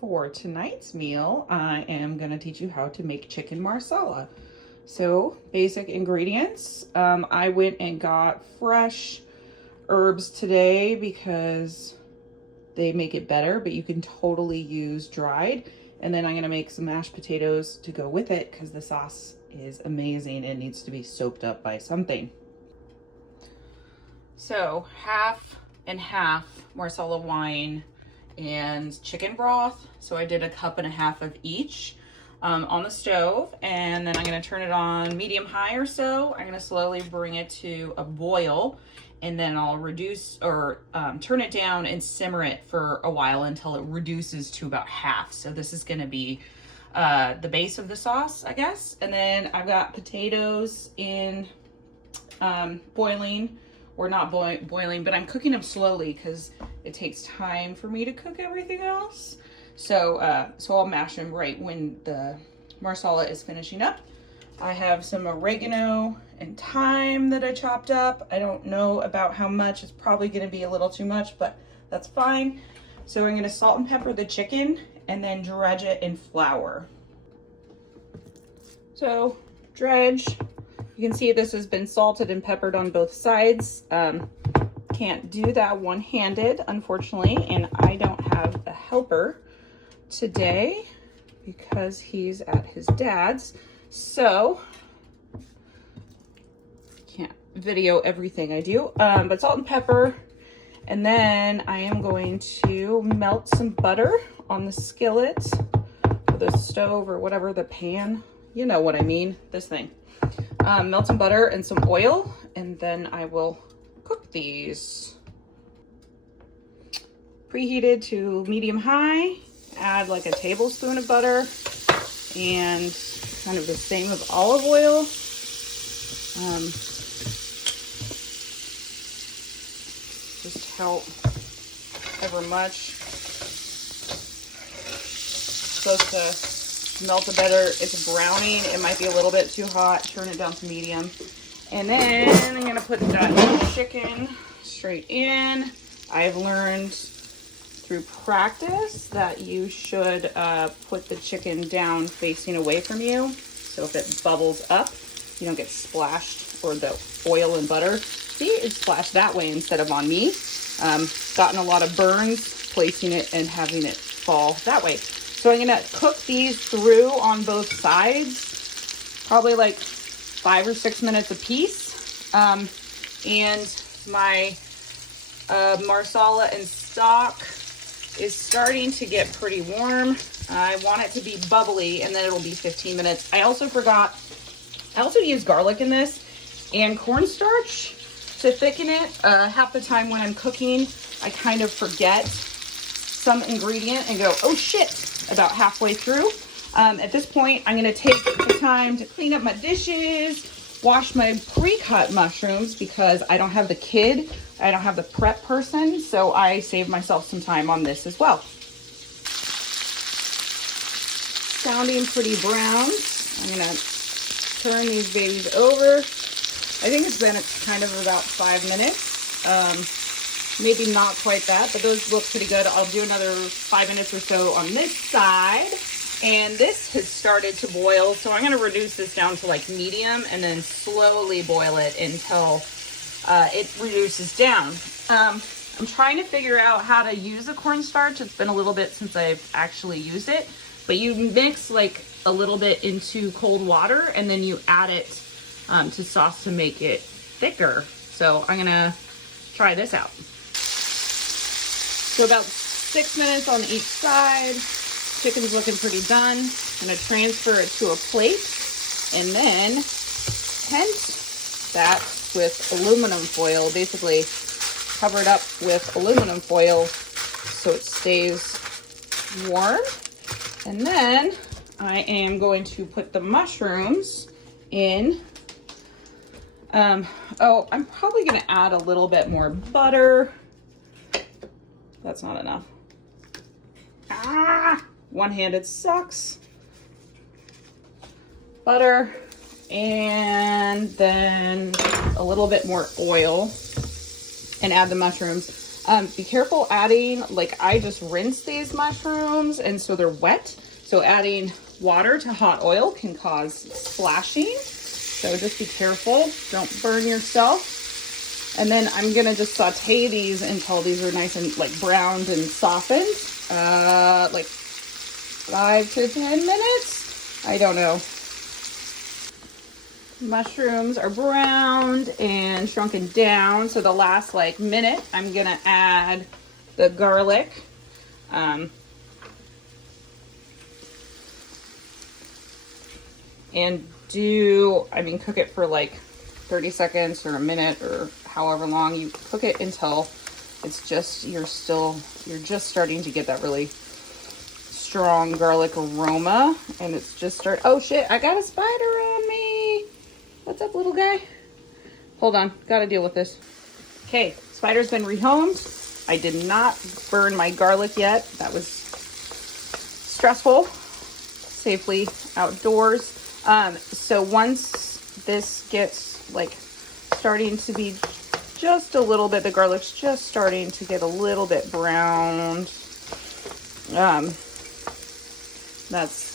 For tonight's meal, I am going to teach you how to make chicken marsala. So, basic ingredients. I went and got fresh herbs today because they make it better, but you can totally use dried. And then I'm going to make some mashed potatoes to go with it because the sauce is amazing. It needs to be soaked up by something. So, half and half Marsala wine and chicken broth. So I did 1.5 cups of each on the stove, and then I'm going to turn it on medium high or so. I'm going to slowly bring it to a boil, and then I'll reduce or turn it down and simmer it for a while until it reduces to about half. So this is going to be the base of the sauce, I guess. And then I've got potatoes in boiling, or not boiling, but I'm cooking them slowly because it takes time for me to cook everything else. So I'll mash them right when the marsala is finishing up. I have some oregano and thyme that I chopped up. I don't know about how much. It's probably going to be a little too much, but that's fine. So I'm going to salt and pepper the chicken and then dredge it in flour. So dredge. You can see this has been salted and peppered on both sides. Can't do that one-handed, unfortunately, and I don't have a helper today because he's at his dad's. So, can't video everything I do, but salt and pepper. And then I am going to melt some butter on the skillet or the stove or whatever, the pan. You know what I mean, this thing. Melt some butter and some oil, and then I will cook these. Preheated to medium high, add like a tablespoon of butter and kind of the same of olive oil. Just help ever much. Supposed to melt the butter. It's browning. It might be a little bit too hot. Turn it down to medium. And then I'm going to put that chicken straight in. I've learned through practice that you should put the chicken down facing away from you. So if it bubbles up, you don't get splashed, or the oil and butter. See, it splashed that way instead of on me. Gotten a lot of burns placing it and having it fall that way. So I'm going to cook these through on both sides, probably like 5 or 6 minutes a piece. And my marsala and stock is starting to get pretty warm. I want it to be bubbly, and then it'll be 15 minutes. I also forgot, I also use garlic in this and cornstarch to thicken it. Half the time when I'm cooking, I kind of forget some ingredient and go, oh shit, about halfway through. At this point, I'm gonna take the time to clean up my dishes, wash my pre-cut mushrooms because I don't have the kid. I don't have the prep person, so I save myself some time on this as well. Sounding pretty brown. I'm gonna turn these babies over. I think it's been kind of about 5 minutes. Maybe not quite that, but those look pretty good. I'll do another 5 minutes or so on this side. And this has started to boil, so I'm gonna reduce this down to like medium and then slowly boil it until it reduces down. I'm trying to figure out how to use a cornstarch. It's been a little bit since I've actually used it, but you mix like a little bit into cold water and then you add it to sauce to make it thicker. So I'm gonna try this out. So about 6 minutes on each side. Chicken's looking pretty done. I'm gonna transfer it to a plate and then tent that with aluminum foil. Basically cover it up with aluminum foil so it stays warm. And then I am going to put the mushrooms in. Oh, I'm probably gonna add a little bit more butter. That's not enough. One-handed sucks. Butter, and then a little bit more oil, and add the mushrooms. Be careful adding, like I just rinsed these mushrooms and so they're wet. So adding water to hot oil can cause splashing. So just be careful, don't burn yourself. And then I'm gonna just saute these until these are nice and like browned and softened. Like 5 to 10 minutes. I don't know. Mushrooms are browned and shrunken down. So the last like minute, I'm gonna add the garlic. And cook it for like 30 seconds or a minute or however long you cook it until it's just, you're just starting to get that really strong garlic aroma, and it's just oh shit, I got a spider on me. What's up, little guy? Hold on, gotta deal with this. Okay, spider's been rehomed. I did not burn my garlic yet. That was stressful. Safely outdoors. So once this gets like starting to be just a little bit, the garlic's just starting to get a little bit browned.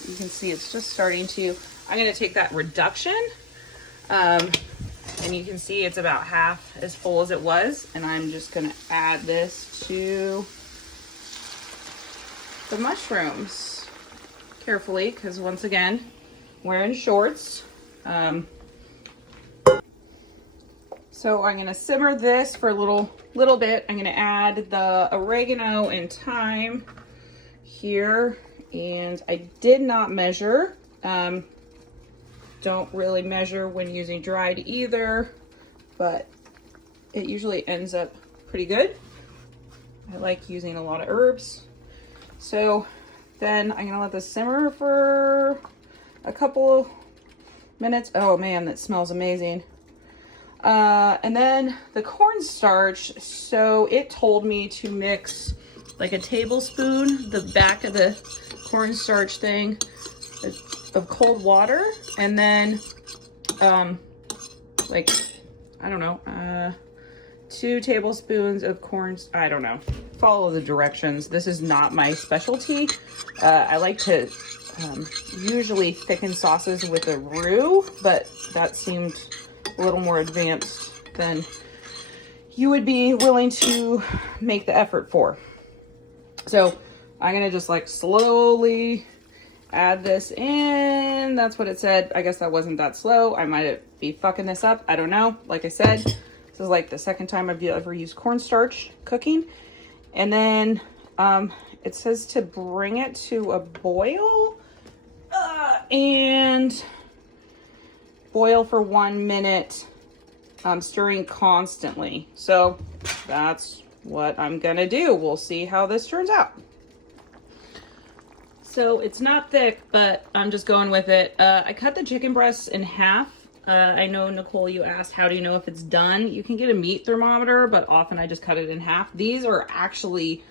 You can see it's just starting to, I'm going to take that reduction, and you can see it's about half as full as it was, and I'm just going to add this to the mushrooms carefully, because once again, wearing shorts. So I'm going to simmer this for a little bit. I'm going to add the oregano and thyme here. And I did not measure. Don't really measure when using dried either, but it usually ends up pretty good. I like using a lot of herbs. So then I'm gonna let this simmer for a couple minutes. Oh man, that smells amazing. And then the cornstarch, so it told me to mix like a tablespoon, the back of the cornstarch thing of cold water, and then like, I don't know, 2 tablespoons of I don't know, follow the directions. This is not my specialty. I like to usually thicken sauces with a roux, but that seemed a little more advanced than you would be willing to make the effort for. So I'm gonna just like slowly add this in. That's what it said. I guess that wasn't that slow. I might be fucking this up. I don't know. Like I said, this is like the second time I've ever used cornstarch cooking. And then it says to bring it to a boil and boil for 1 minute, stirring constantly. So that's what I'm gonna do. We'll see how this turns out. So it's not thick, but I'm just going with it. I cut the chicken breasts in half. I know, Nicole, you asked, how do you know if it's done? You can get a meat thermometer, but often I just cut it in half. These are actually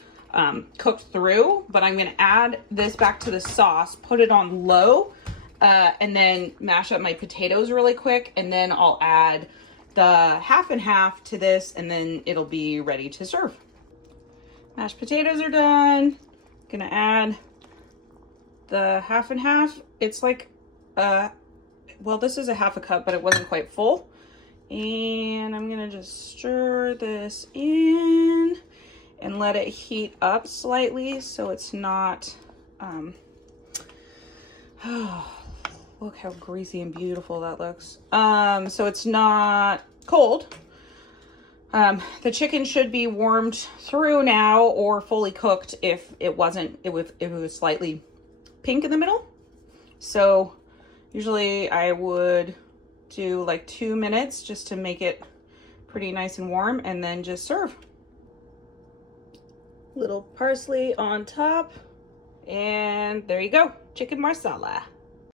cooked through, but I'm gonna add this back to the sauce, put it on low, and then mash up my potatoes really quick, and then I'll add the half and half to this, and then it'll be ready to serve. Mashed potatoes are done. Gonna add the half and half. It's like, well, this is a half a cup, but it wasn't quite full. And I'm gonna just stir this in and let it heat up slightly so it's not, look how greasy and beautiful that looks. So it's not cold. The chicken should be warmed through now or fully cooked if it wasn't, if it was slightly pink in the middle. So usually I would do like 2 minutes just to make it pretty nice and warm, and then just serve. Little parsley on top, and there you go, chicken marsala.